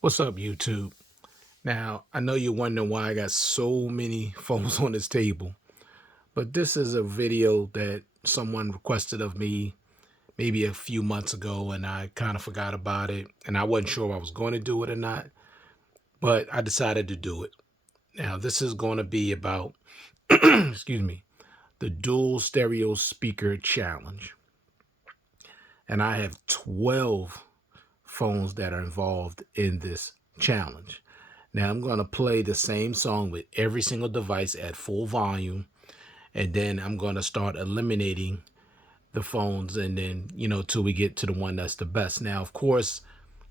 What's up, YouTube? Now, I know you're wondering why I got so many phones on this table, but this is a video that someone requested of me maybe a few months ago, and I kind of forgot about it, and I wasn't sure if I was going to do it or not, but I decided to do it. Now, this is going to be about, excuse me, the dual stereo speaker challenge. And I have 12 phones that are involved in this challenge. Now I'm going to play the same song with every single device at full volume, and then I'm going to start eliminating the phones, and then, till we get to the one that's the best. Now, of course,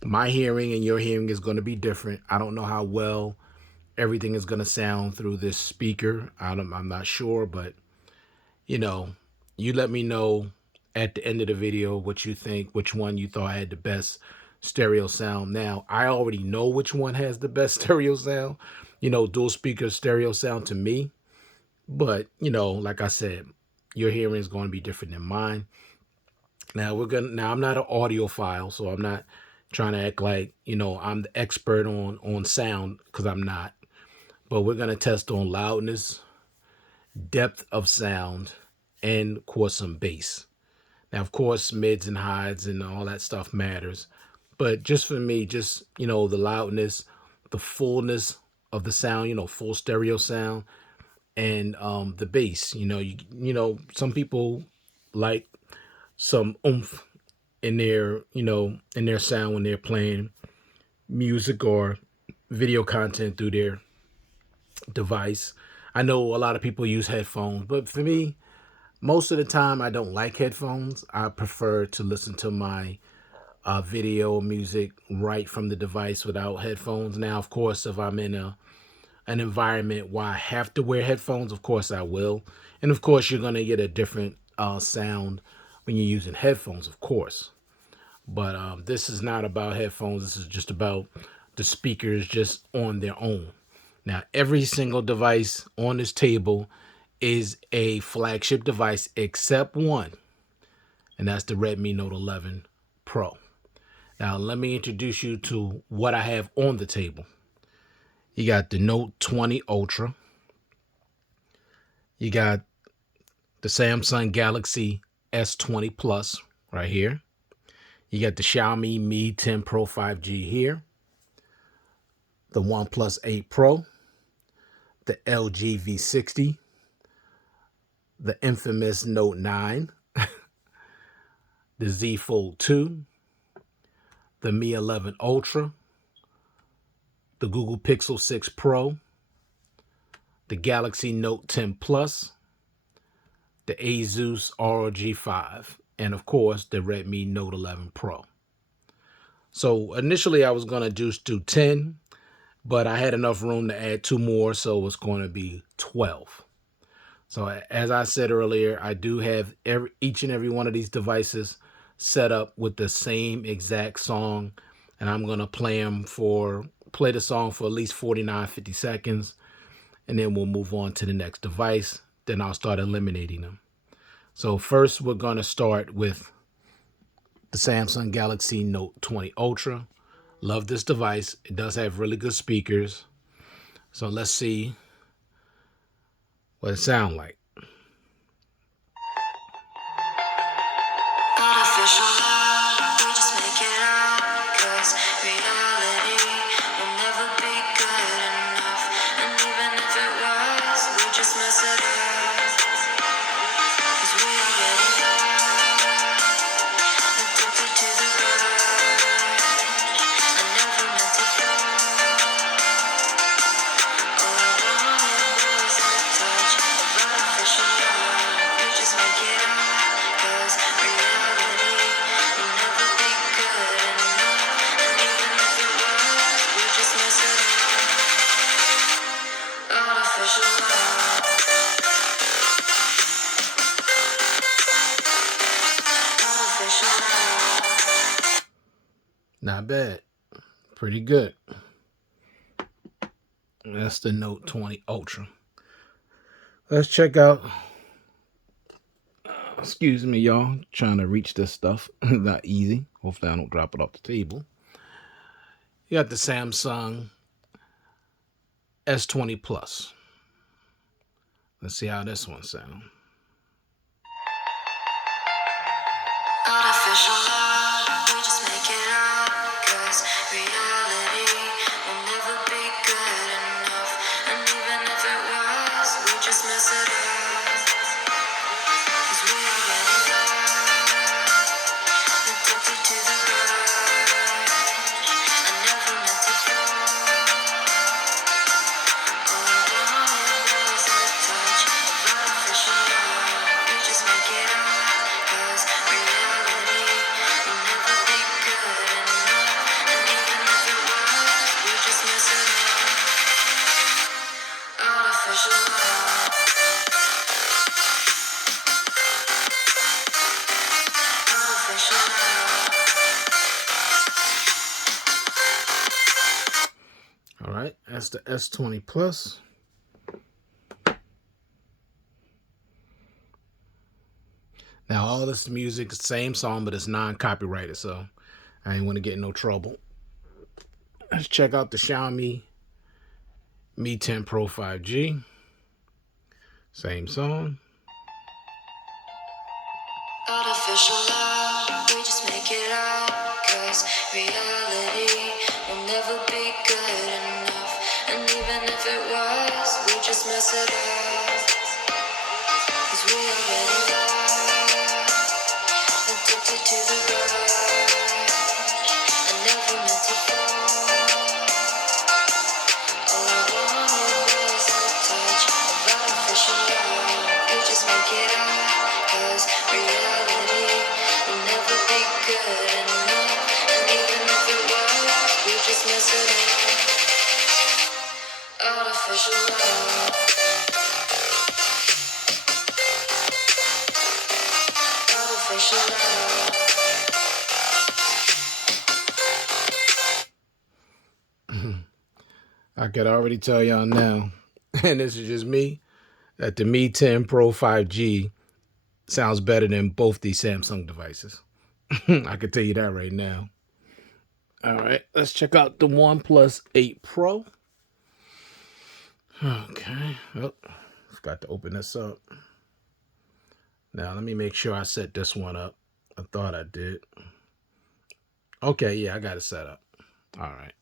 my hearing and your hearing is going to be different. I don't know how well everything is going to sound through this speaker. I'm not sure, but you know, you let me know at the end of the video what you think, which one you thought had the best stereo sound. Now, I already know which one has the best stereo sound, dual speaker stereo sound to me. But, like I said, your hearing is going to be different than mine. Now, I'm not an audiophile, so I'm not trying to act like, I'm the expert on sound, because I'm not. But we're going to test on loudness, depth of sound, and of course some bass. Now, of course, mids and highs and all that stuff matters. But just for me, just, the loudness, the fullness of the sound, full stereo sound, and the bass. Some people like some oomph in their, in their sound when they're playing music or video content through their device. I know a lot of people use headphones, but for me, most of the time I don't like headphones. I prefer to listen to my video music right from the device without headphones. Now, of course, if I'm in an environment where I have to wear headphones, of course I will. And of course, you're going to get a different sound when you're using headphones, of course. But this is not about headphones. This is just about the speakers just on their own. Now, every single device on this table is a flagship device except one, and that's the Redmi Note 11 Pro. Now, let me introduce you to what I have on the table. You got the Note 20 Ultra. You got the Samsung Galaxy S20 Plus right here. You got the Xiaomi Mi 10 Pro 5G here. The OnePlus 8 Pro. The LG V60. The infamous Note 9. The Z Fold 2. The Mi 11 Ultra. The Google Pixel 6 Pro. The Galaxy Note 10 Plus. The Asus ROG 5. And of course, the Redmi Note 11 Pro. So initially I was going to just do 10, but I had enough room to add 2 more, so it's going to be 12. So as I said earlier, I do have each and every one of these devices set up with the same exact song, and I'm going to play the song for at least 49, 50 seconds, and then we'll move on to the next device. Then I'll start eliminating them. So first, we're going to start with the Samsung Galaxy Note 20 Ultra. Love this device. It does have really good speakers. So let's see what it sounds like. Artificial love, we just make it up, 'cause reality will never be good enough. And even if it was, we just mess it up. 'Cause we already are addicted to the rush. I never meant to fall. All I wanted was a touch of artificial love. We just make it up, 'cause reality will never be good enough. And even if it was, we just mess it up. Artificial love. Artificial love. Not bad. Pretty good. That's the Note 20 Ultra. Let's check out. Excuse me, y'all. Trying to reach this stuff. Not easy. Hopefully I don't drop it off the table. You got the Samsung S20 Plus. Let's see how this one sounds. Artificial love, we just make it up, 'cause reality will never be good enough. And even if it was, we just mess it up. 'Cause we already love, addicted to the rush. I never meant to fall. All I wanted was a touch of artificial love. We just make it up, 'cause reality will never be good enough. And even if it was, we just mess it up. Artificial love. Artificial love. All right, that's the S20 Plus. Now, all this music is the same song, but it's non-copyrighted, so I ain't want to get in no trouble. Let's check out the Xiaomi Mi 10 Pro 5G. Same song. Artificial love, we just make it up, 'cause reality will never be good enough. And even if it was, we just mess it up. 'Cause we already love, addicted to the rush. I never meant to fall. All I wanted was a touch of artificial love. You just make it up, 'cause reality will never be good enough. And even if it was, we just mess it up. Artificial love. Artificial love. I could already tell y'all now, and this is just me, that the Mi 10 Pro 5G sounds better than both these Samsung devices. I can tell you that right now. All right, let's check out the OnePlus 8 Pro. Okay, oh, forgot to open this up. Now, let me make sure I set this one up. I thought I did. Okay, yeah, I got it set up. All right.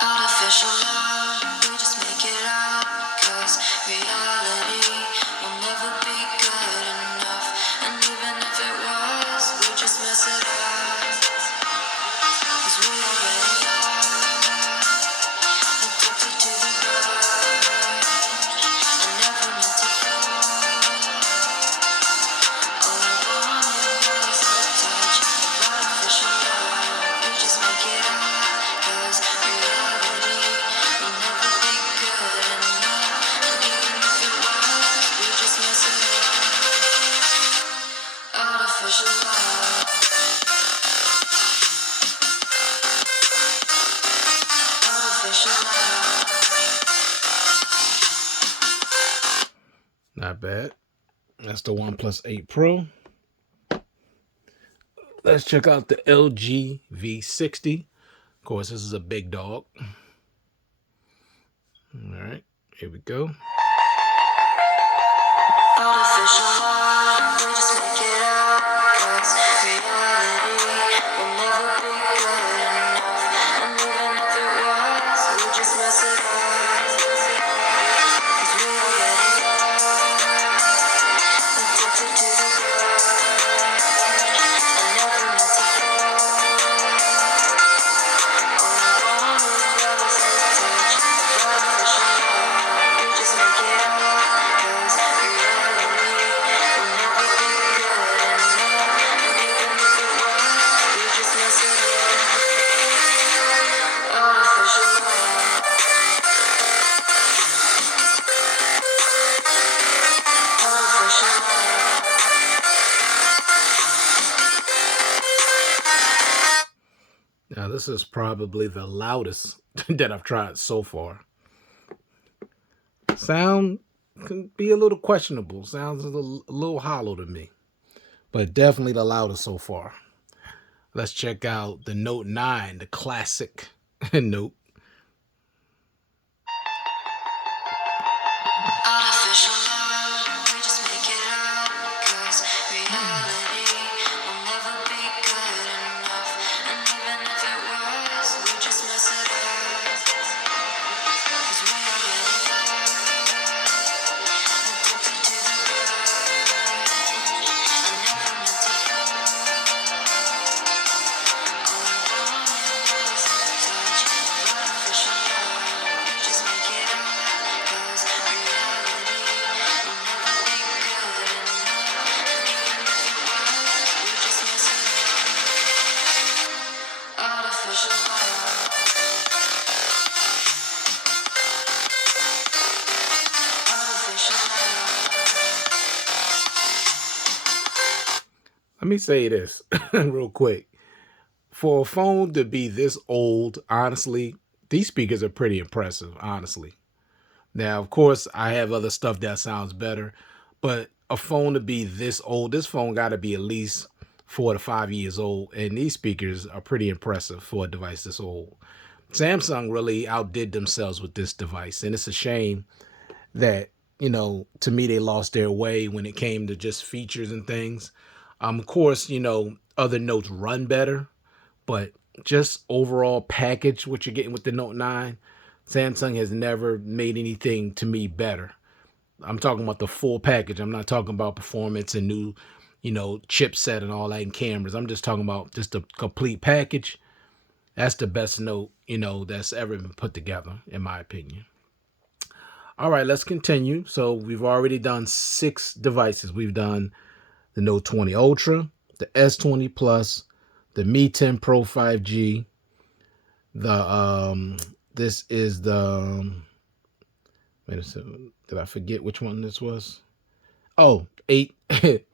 Artificial love, we just make it up, 'cause reality will never be good enough. And even if it was, we just mess it up. 'Cause we already love, addicted to the rush. I never meant to fall. All I wanted was a touch of artificial love. We just make it up, 'cause reality will never be good enough. And even if it was, we just mess it up. Artificial love. Artificial love. Not bad. That's the OnePlus 8 Pro. Let's check out the LG V60. Of course, this is a big dog. All right, here we go. Artificial love, we just make it up, 'cause reality will never be good enough. And even if it was, we just mess it up. 'Cause we already love, addicted to the rush. I never meant to fall. All I wanted was a touch of artificial love. We just make it up, 'cause reality will never be good enough. And even if it was, we just mess it up. Artificial love. Artificial love. Now, this is probably the loudest that I've tried so far. Sound can be a little questionable. Sounds a little hollow to me, but definitely the loudest so far. Let's check out the Note 9, the classic Note. Artificial love, we just make it up, 'cause reality will never be good enough. And even if it was, we just mess it up. 'Cause we already addicted to the rush. I never meant to fall. All I wanted was a touch of artificial love. We just make it up, 'cause reality will never be good enough. And even if it was, we just mess it up. Artificial love, artificial love. Let me say this real quick. For a phone to be this old, honestly, these speakers are pretty impressive, honestly. Now, of course, I have other stuff that sounds better, but a phone to be this old, this phone got to be at least 4 to 5 years old, and these speakers are pretty impressive for a device this old. Samsung really outdid themselves with this device, and it's a shame that, to me, they lost their way when it came to just features and things. Of course, other notes run better, but just overall package, what you're getting with the Note 9, Samsung has never made anything to me better. I'm talking about the full package. I'm not talking about performance and new, chipset and all that and cameras. I'm just talking about just the complete package. That's the best Note, that's ever been put together, in my opinion. All right, let's continue. So we've already done 6 devices. We've done the Note 20 Ultra, the S20 Plus, the Mi 10 Pro 5G. This is the wait a second. Did I forget which one this was? Oh, 8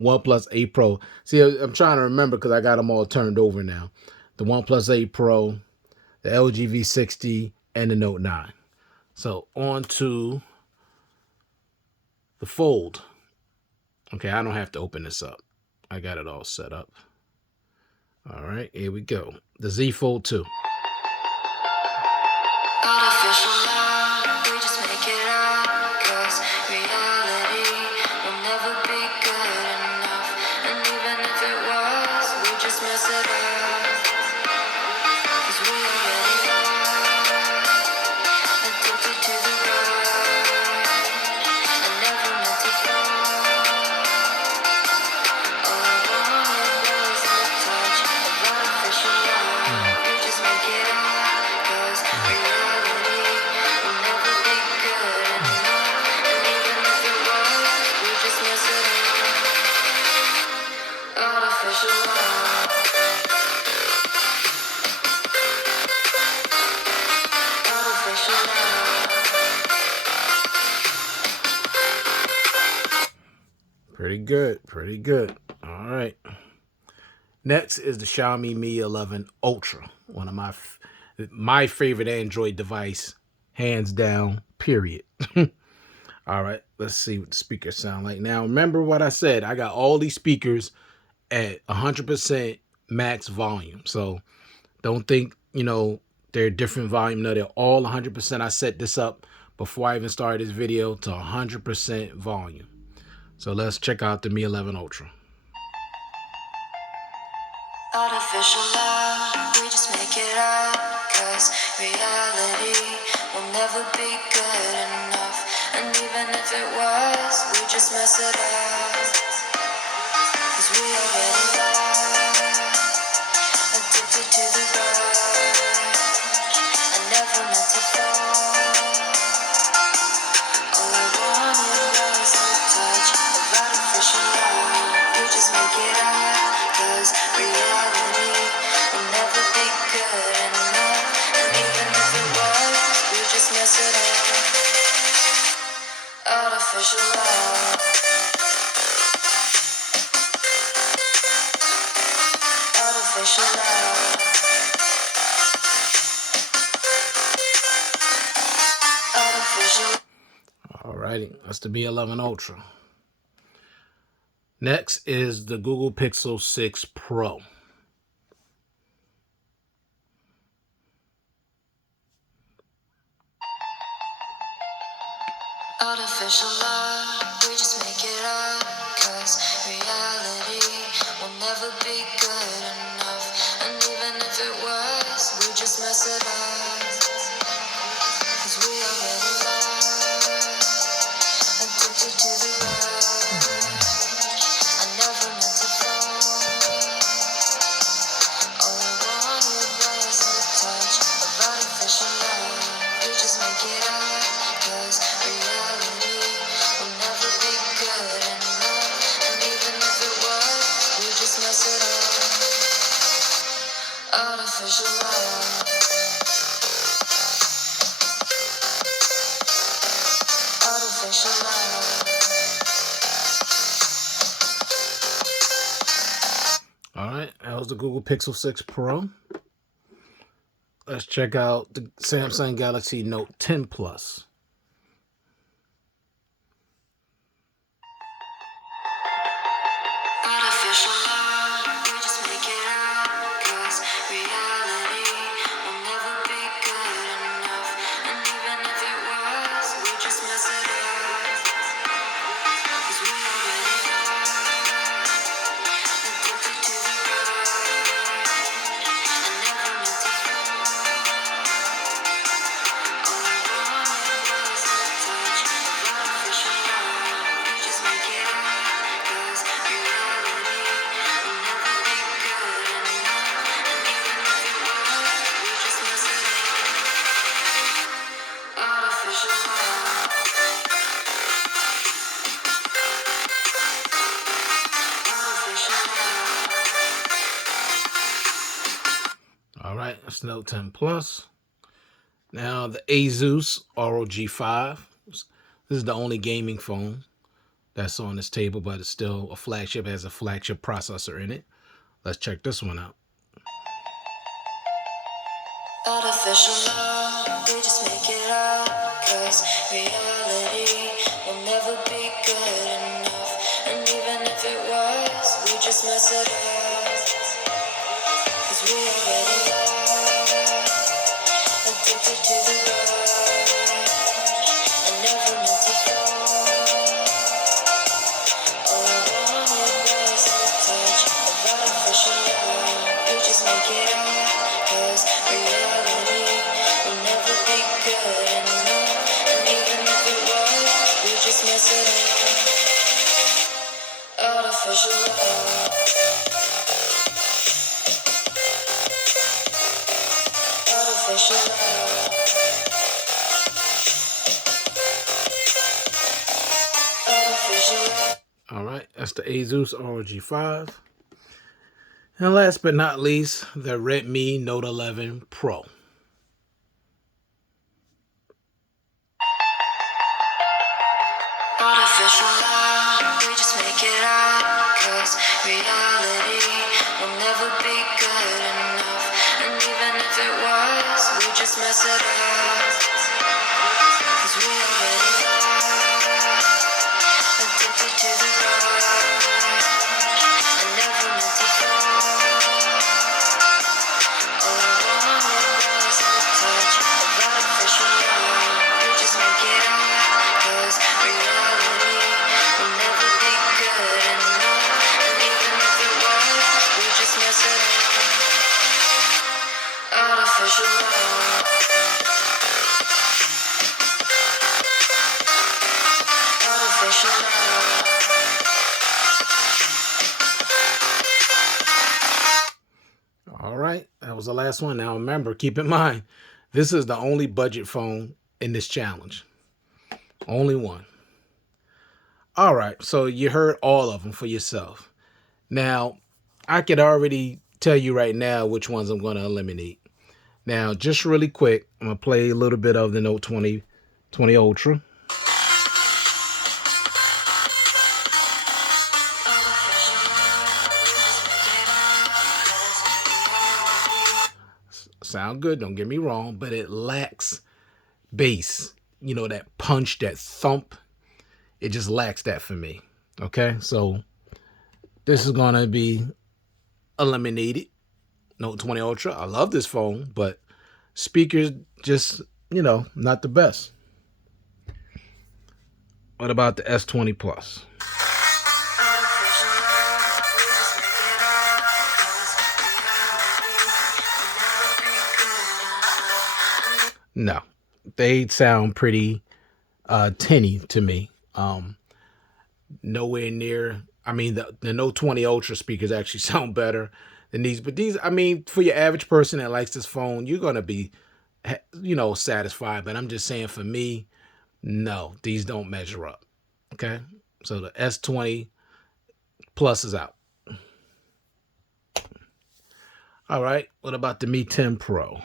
OnePlus 8 Pro. See, I'm trying to remember because I got them all turned over now. The OnePlus 8 Pro, the LG V60, and the Note 9. So on to the Fold. Okay, I don't have to open this up. I got it all set up. All right, here we go. The Z Fold 2. Artificial love, we just make it up, 'cause reality will never be good enough. And even if it was, we just mess it up. 'Cause we already addicted to the rush. I never meant to fall. All I wanted was a touch of artificial love. We just make it up, 'cause reality will never be good enough. And even if it was, we just mess it up. Artificial love, artificial love. Pretty good, pretty good. All right. Next is the Xiaomi Mi 11 Ultra, one of my favorite Android device, hands down, period. All right, let's see what the speakers sound like. Now, remember what I said. I got all these speakers at 100% max volume. So don't think, they're different volume. No, they're all 100%. I set this up before I even started this video to 100% volume. So let's check out the Mi 11 Ultra. Artificial love, we just make it up, 'cause reality will never be good enough. And even if it was, we just mess it up. 'Cause we already addicted to the rush. I never meant to fall. All I wanted was a touch of artificial love. We just make it up, 'cause reality will never be good enough. And even if it was, we just mess it up. Artificial love, artificial love, artificial. All righty, that's the Mi 11 Ultra. Next is the Google Pixel 6 Pro. Artificial love, we just make it up. Cause reality will never be good enough. And even if it was, we just mess it up. Cause we already love, addicted to the rush. I never meant to fall. All I wanted was a touch of artificial love. We just make it up. Cause reality will never be good enough. And even if it was, we just mess it up. Artificial love. Artificial love. All right, that was the Google Pixel 6 Pro. Let's check out the Samsung Galaxy Note 10 Plus. Artificial love, we just make it up. Cause reality will never be good enough. And even if it was, we just mess it up. Cause we already are addicted to the rush. I never meant to fall. All I wanted was a touch of artificial love. We just make it up. Cause reality will never be good enough. And even if it was, we just mess it up. Artificial love. Artificial love. All right, that's Note 10 Plus. Now the Asus ROG 5. This is the only gaming phone that's on this table, but it's still a flagship, has a flagship processor in it. Let's check this one out. Artificial love, we just make it up. Cause reality will never be good enough. And even if it was, we just mess it up. Cause we already are addicted to the rush. I never meant to fall. All I wanted was a touch of artificial love. We just make it up. Cause reality will never be good enough. And even if it was, we just mess it up. Artificial love. Artificial love. Artificial love. All right, that's the Asus ROG 5. And last but not least, the Redmi Note 11 Pro. Artificial love, we just make it up. Cause reality will never be good enough. And even if it was, we just mess it up. Cause we already are addicted to the rush. I never meant to fall. All I wanted was a touch of artificial love. We just make it up. Cause reality will never be good enough. And even if it was, we just mess it up. Artificial love. Artificial love. All right, that was the last one. Now remember, keep in mind, this is the only budget phone in this challenge. Only one. All right, so you heard all of them for yourself. Now, I could already tell you right now which ones I'm going to eliminate. Now, just really quick, I'm going to play a little bit of the Note 20 Ultra. Sound good, don't get me wrong, but it lacks bass. You know, that punch, that thump. It just lacks that for me. Okay, so this is going to be eliminated. Note 20 Ultra. I love this phone, but speakers just, not the best. What about the S20 Plus? No, they sound pretty tinny to me. Nowhere near. I mean, the Note 20 Ultra speakers actually sound better than these. But these, I mean, for your average person that likes this phone, you're gonna be, satisfied. But I'm just saying, for me, no, these don't measure up. Okay, so the S20 Plus is out. All right, what about the Mi 10 Pro?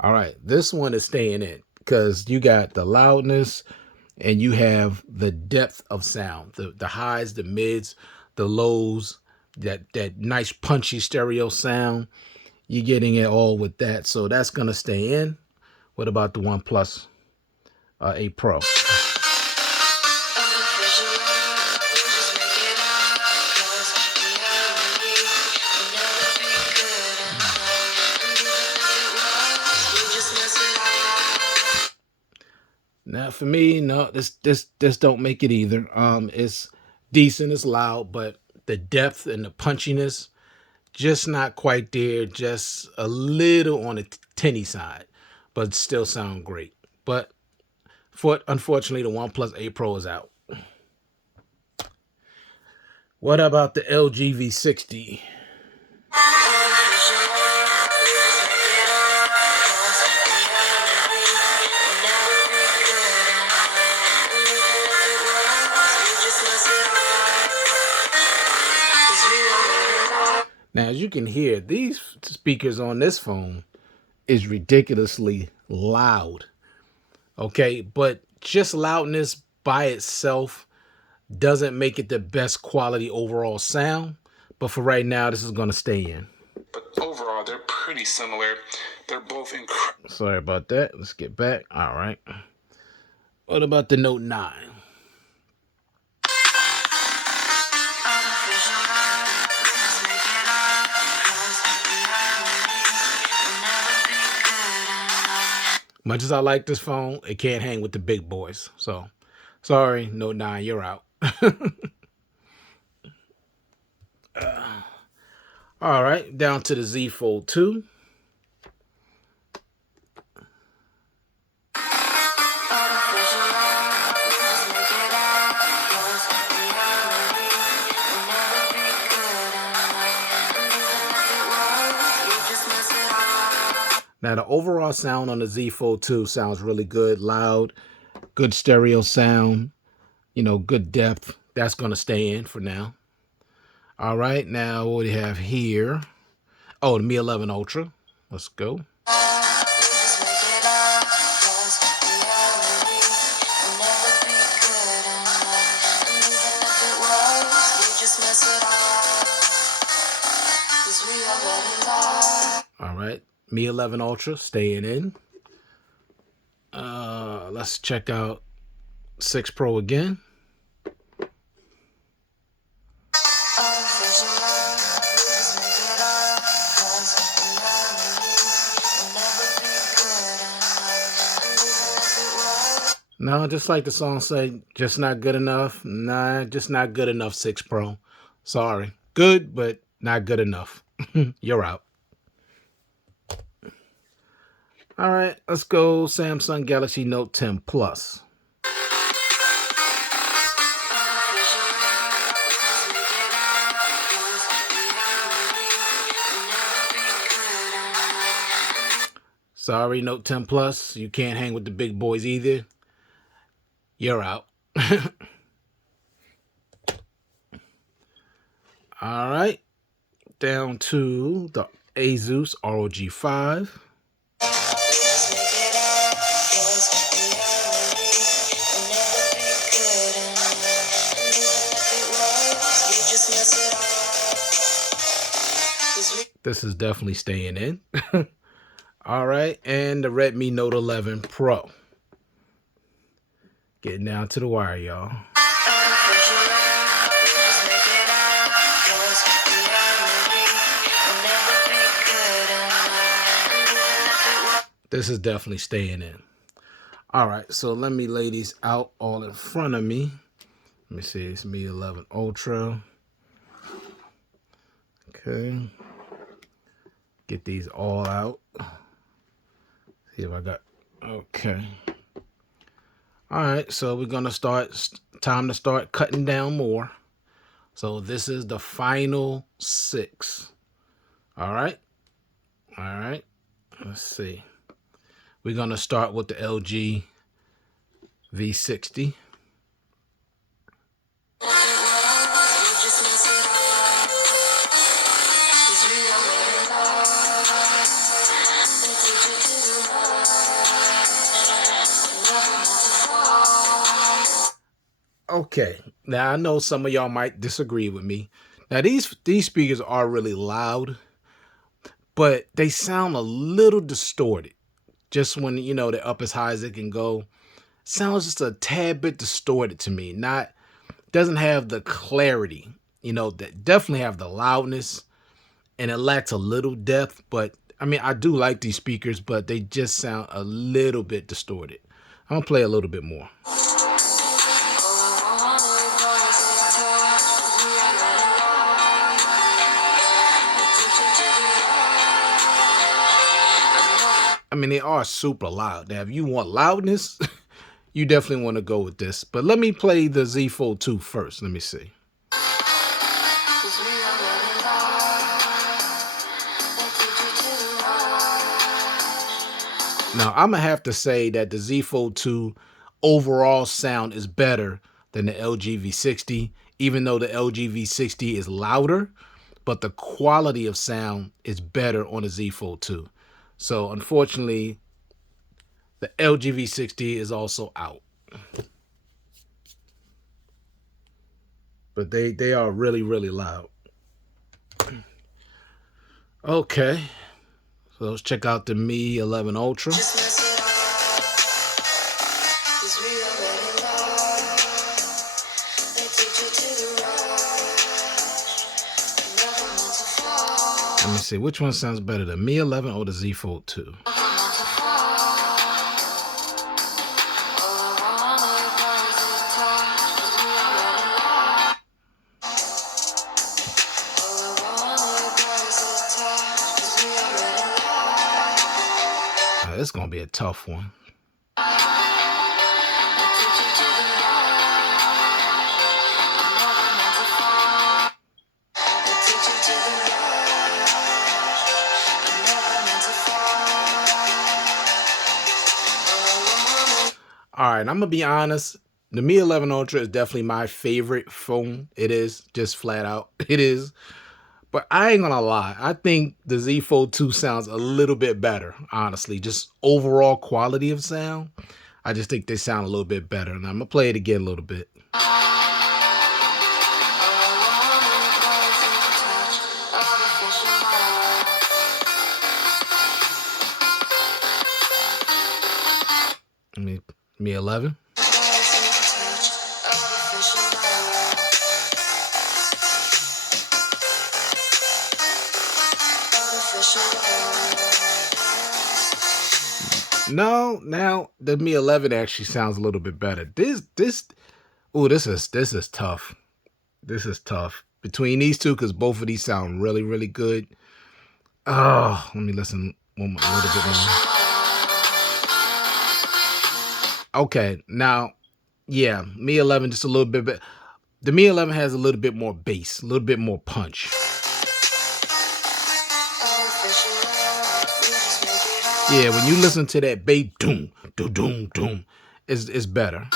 All right, this one is staying in because you got the loudness and you have the depth of sound, the highs, the mids, the lows, that nice punchy stereo sound. You're getting it all with that, so that's gonna stay in. What about the OnePlus 8 Pro? Now, for me, no, this don't make it either. It's decent, it's loud, but the depth and the punchiness just not quite there. Just a little on the tinny side, but still sound great. But unfortunately, the OnePlus 8 Pro is out. What about the LG V60? Now, as you can hear, these speakers on this phone is ridiculously loud. Okay, but just loudness by itself doesn't make it the best quality overall sound. But for right now, this is going to stay in. But overall, they're pretty similar. They're both incredible. Sorry about that. Let's get back. All right. What about the Note 9? Much as I like this phone, it can't hang with the big boys. So, sorry, Note 9, you're out. All right, down to the Z Fold 2. Now, the overall sound on the Z Fold 2 sounds really good, loud, good stereo sound, good depth. That's going to stay in for now. All right, now what do we have here? Oh, the Mi 11 Ultra. Let's go. All right, Mi 11 Ultra staying in. Let's check out 6 Pro again. No, just like the song said, just not good enough. Nah, just not good enough, 6 Pro. Sorry. Good, but not good enough. You're out. All right, let's go Samsung Galaxy Note 10 Plus. Sorry, Note 10 Plus, you can't hang with the big boys either. You're out. All right, down to the Asus ROG 5. This is definitely staying in. All right, and the Redmi Note 11 Pro. Getting down to the wire, y'all. This is definitely staying in. All right, so let me lay these out all in front of me. Let me see, it's Mi 11 Ultra. Okay. Get these all out. See if I got, okay. All right, so we're gonna start, time to start cutting down more. So this is the final 6. All right. All right. Let's see. We're gonna start with the LG V60. Okay, now I know some of y'all might disagree with me. Now these speakers are really loud, but they sound a little distorted. Just when you know they're up as high as it can go, sounds just a tad bit distorted to me. Not doesn't have the clarity. You know, that definitely have the loudness, and it lacks a little depth. But I mean, I do like these speakers, but they just sound a little bit distorted. I'm gonna play a little bit more. I mean, they are super loud. Now, if you want loudness, you definitely want to go with this. But let me play the Z Fold 2 first. Let me see. Now, I'm going to have to say that the Z Fold 2 overall sound is better than the LG V60, even though the LG V60 is louder, but the quality of sound is better on the Z Fold 2. So, unfortunately, the LG V60 is also out. But they are really, really loud. Okay. So let's check out the Mi 11 Ultra. Let me see, which one sounds better, the Mi 11 or the Z Fold 2? It's gonna be a tough one. All right, I'm gonna be honest. The Mi 11 Ultra is definitely my favorite phone. It is, just flat out. It is. But I ain't gonna lie. I think the Z Fold 2 sounds a little bit better, honestly. Just overall quality of sound. I just think they sound a little bit better. And I'm gonna play it again a little bit. Mi 11. No, now the Mi 11 actually sounds a little bit better. This is tough. This is tough between these two because both of these sound really, really good. Oh, let me listen a little bit more. Okay, now, yeah, Mi 11 just a little bit, but the Mi 11 has a little bit more bass, a little bit more punch. Yeah, when you listen to that bass, doom, doom, doom, doom, it's better.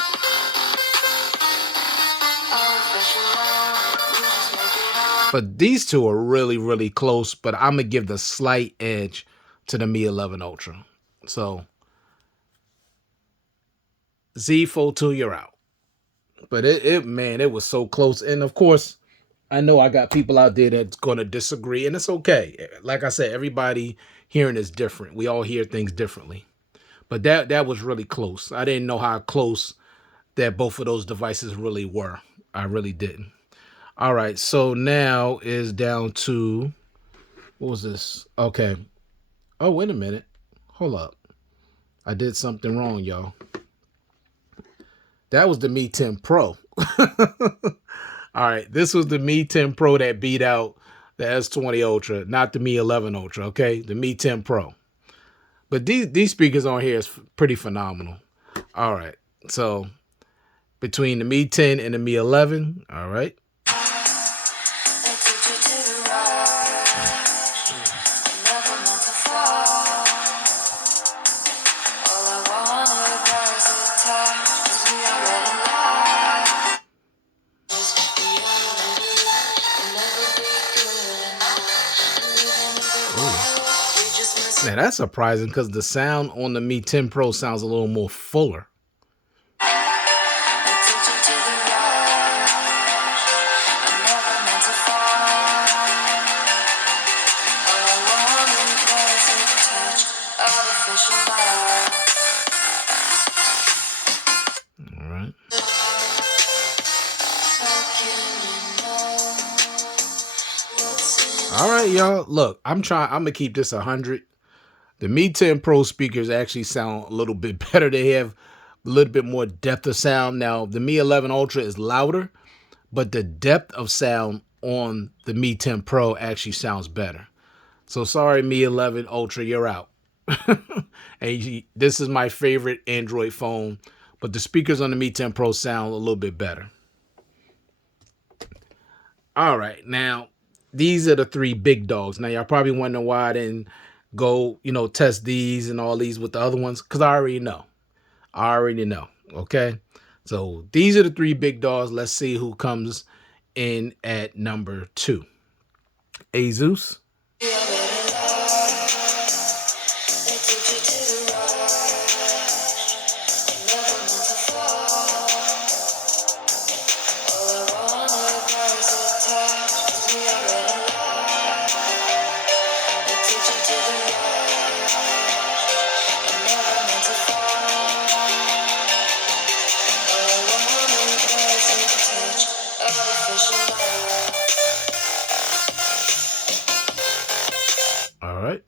But these two are really, really close, but I'm going to give the slight edge to the Mi 11 Ultra. So, Z Fold 2, you're out. But it was so close. And of course, I know I got people out there that's going to disagree, and it's okay. Like I said, everybody hearing is different. We all hear things differently. But that was really close. I didn't know how close that both of those devices really were. I really didn't. All right, so now is down to, what was this? Okay. Oh, wait a minute. Hold up. I did something wrong, y'all. That was the Mi 10 Pro. All right, this was the Mi 10 Pro that beat out the S20 Ultra, not the Mi 11 Ultra, okay? The Mi 10 Pro. But these speakers on here is pretty phenomenal. All right, so between the Mi 10 and the Mi 11, all right. Now that's surprising because the sound on the Mi 10 Pro sounds a little more fuller. All right. All right, y'all. Look, I'm gonna keep this 100. The Mi 10 Pro speakers actually sound a little bit better. They have a little bit more depth of sound. Now, the Mi 11 Ultra is louder, but the depth of sound on the Mi 10 Pro actually sounds better. So sorry, Mi 11 Ultra, you're out. And this is my favorite Android phone, but the speakers on the Mi 10 Pro sound a little bit better. All right, now these are the three big dogs. Now y'all probably wondering why I didn't go, test these and all these with the other ones, because I already know. Okay, so these are the three big dogs. Let's see who comes in at number 2. Asus. All right.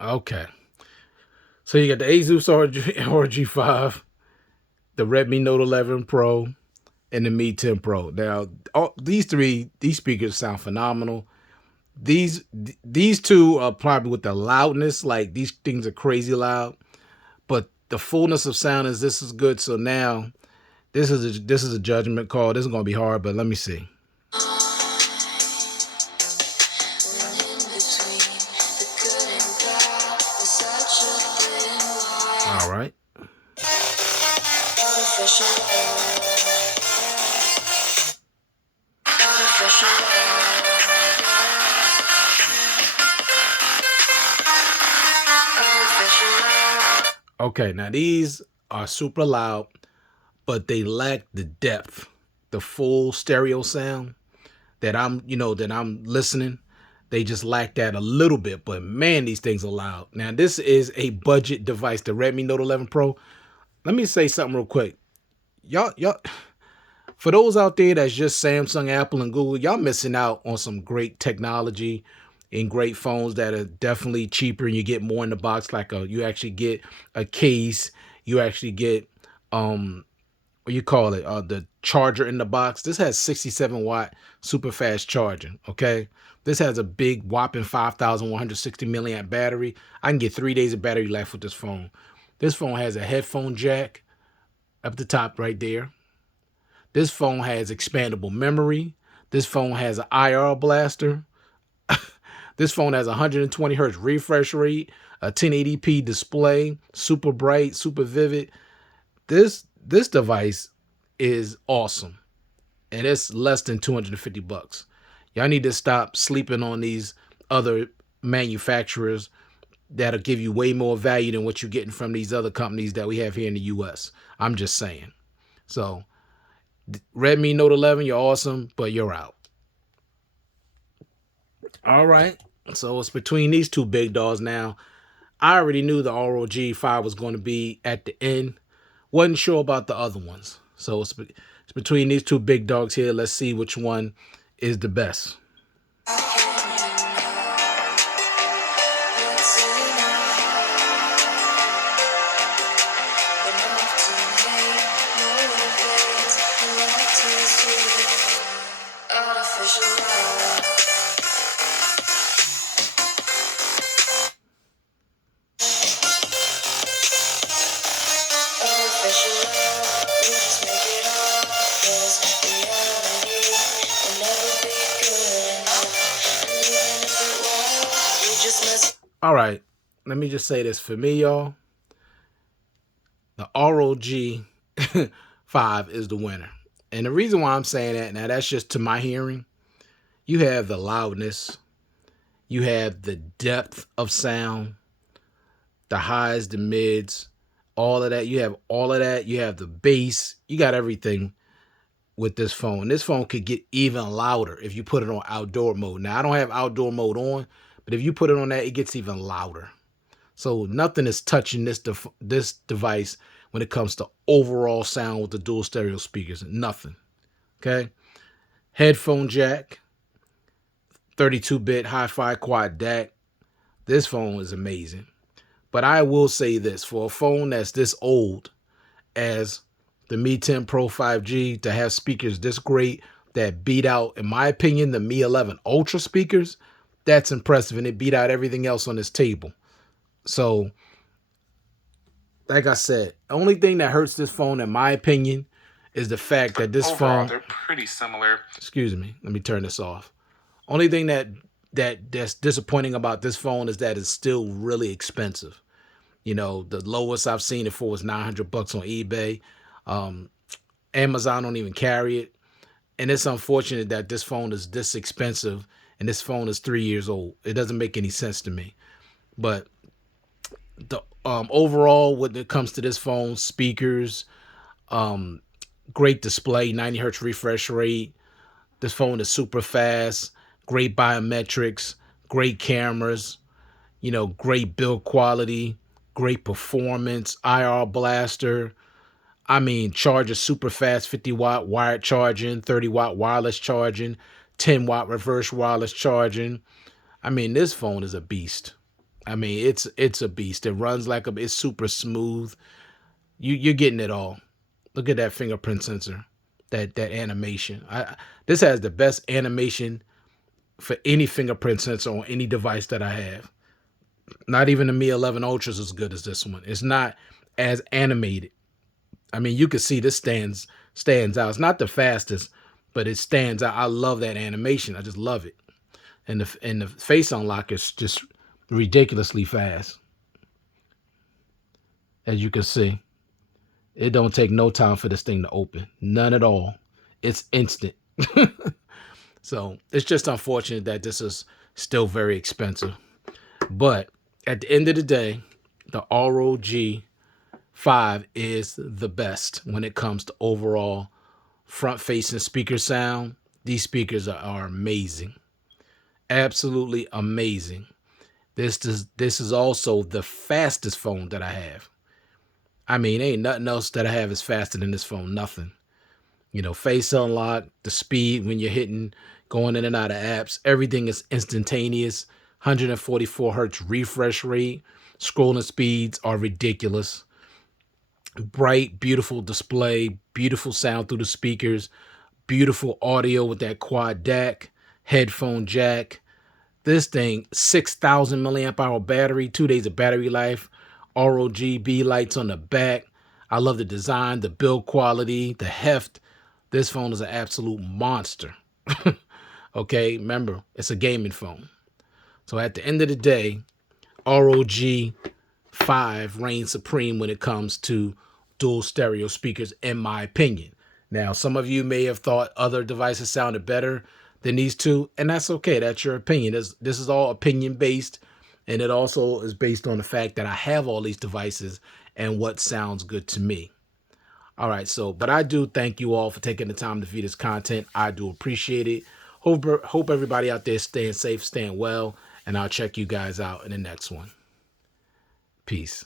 Okay. So you got the Asus RG5, the Redmi Note 11 Pro, and the Mi 10 Pro. Now, these speakers sound phenomenal. These two are probably with the loudness, like these things are crazy loud, but the fullness of sound this is good. So now this is a judgment call. This is gonna be hard, but let me see. All right. Okay, now these are super loud, but they lack the depth, the full stereo sound that I'm listening. They just lack that a little bit, but man, these things are loud. Now, this is a budget device, the Redmi Note 11 Pro. Let me say something real quick. Y'all, for those out there that's just Samsung, Apple, and Google, y'all missing out on some great technology and great phones that are definitely cheaper, and you get more in the box. Like you actually get a case, you actually get what you call it, the charger in the box. This has 67-watt super fast charging. Okay, this has a big whopping 5,160 milliamp battery. I can get 3 days of battery life with this phone. This phone has a headphone jack up the top right there. This phone has expandable memory. This phone has an IR blaster. This phone has 120 hertz refresh rate, a 1080p display, super bright, super vivid. This device is awesome, and it's less than $250. Y'all need to stop sleeping on these other manufacturers that'll give you way more value than what you're getting from these other companies that we have here in the US. I'm just saying. So, Redmi Note 11, you're awesome, but you're out. All right. So it's between these two big dogs now. I already knew the ROG 5 was going to be at the end. Wasn't sure about the other ones. So it's between these two big dogs here. Let's see which one is the best. All right, let me just say this for me, y'all. The ROG 5 is the winner. And the reason why I'm saying that, now that's just to my hearing. You have the loudness, you have the depth of sound, the highs, the mids, all of that. You have all of that. You have the bass. You got everything with this phone. This phone could get even louder if you put it on outdoor mode. Now, I don't have outdoor mode on, but if you put it on that, it gets even louder. So nothing is touching this device when it comes to overall sound with the dual stereo speakers. Nothing. Okay. Headphone jack, 32-bit hi-fi quad DAC. This phone is amazing. But I will say this, for a phone that's this old as the Mi 10 Pro 5G, to have speakers this great that beat out, in my opinion, the Mi 11 Ultra speakers, that's impressive, and it beat out everything else on this table. So, like I said, the only thing that hurts this phone, in my opinion, is the fact that this phone... They're pretty similar. Excuse me. Let me turn this off. Only thing that's disappointing about this phone is that it's still really expensive. You know, the lowest I've seen it for was $900 on eBay. Amazon don't even carry it. And it's unfortunate that this phone is this expensive and this phone is 3 years old. It doesn't make any sense to me. But the overall, when it comes to this phone, speakers, great display, 90 hertz refresh rate. This phone is super fast, great biometrics, great cameras, you know, great build quality, great performance, IR blaster. I mean, charges super fast, 50-watt wired charging, 30-watt wireless charging, 10-watt reverse wireless charging. I mean, this phone is a beast. I mean, it's a beast. It runs like it's super smooth. You're getting it all. Look at that fingerprint sensor, that animation. This has the best animation for any fingerprint sensor on any device that I have. Not even the Mi 11 Ultra is as good as this one. It's not as animated. I mean, you can see this stands out. It's not the fastest, but it stands out. I love that animation. I just love it. And the face unlock is just ridiculously fast. As you can see, it don't take no time for this thing to open. None at all. It's instant. So it's just unfortunate that this is still very expensive. But at the end of the day, the ROG 5 is the best when it comes to overall front-facing speaker sound. These speakers are amazing. Absolutely amazing. This is also the fastest phone that I have. I mean, ain't nothing else that I have is faster than this phone. Nothing. You know, face unlock, the speed when you're going in and out of apps, everything is instantaneous. 144 hertz refresh rate. Scrolling speeds are ridiculous. Bright, beautiful display, beautiful sound through the speakers, beautiful audio with that quad DAC, headphone jack. This thing, 6,000 milliamp hour battery, 2 days of battery life, ROGB lights on the back. I love the design, the build quality, the heft. This phone is an absolute monster. Okay, remember, it's a gaming phone. So at the end of the day, ROG 5 reigns supreme when it comes to dual stereo speakers, in my opinion. Now, some of you may have thought other devices sounded better, than these two, and that's okay. That's your opinion. This is all opinion based, and it also is based on the fact that I have all these devices and what sounds good to me. All right, so, but I do thank you all for taking the time to view this content. I do appreciate it. Hope everybody out there staying safe, staying well, and I'll check you guys out in the next one. Peace.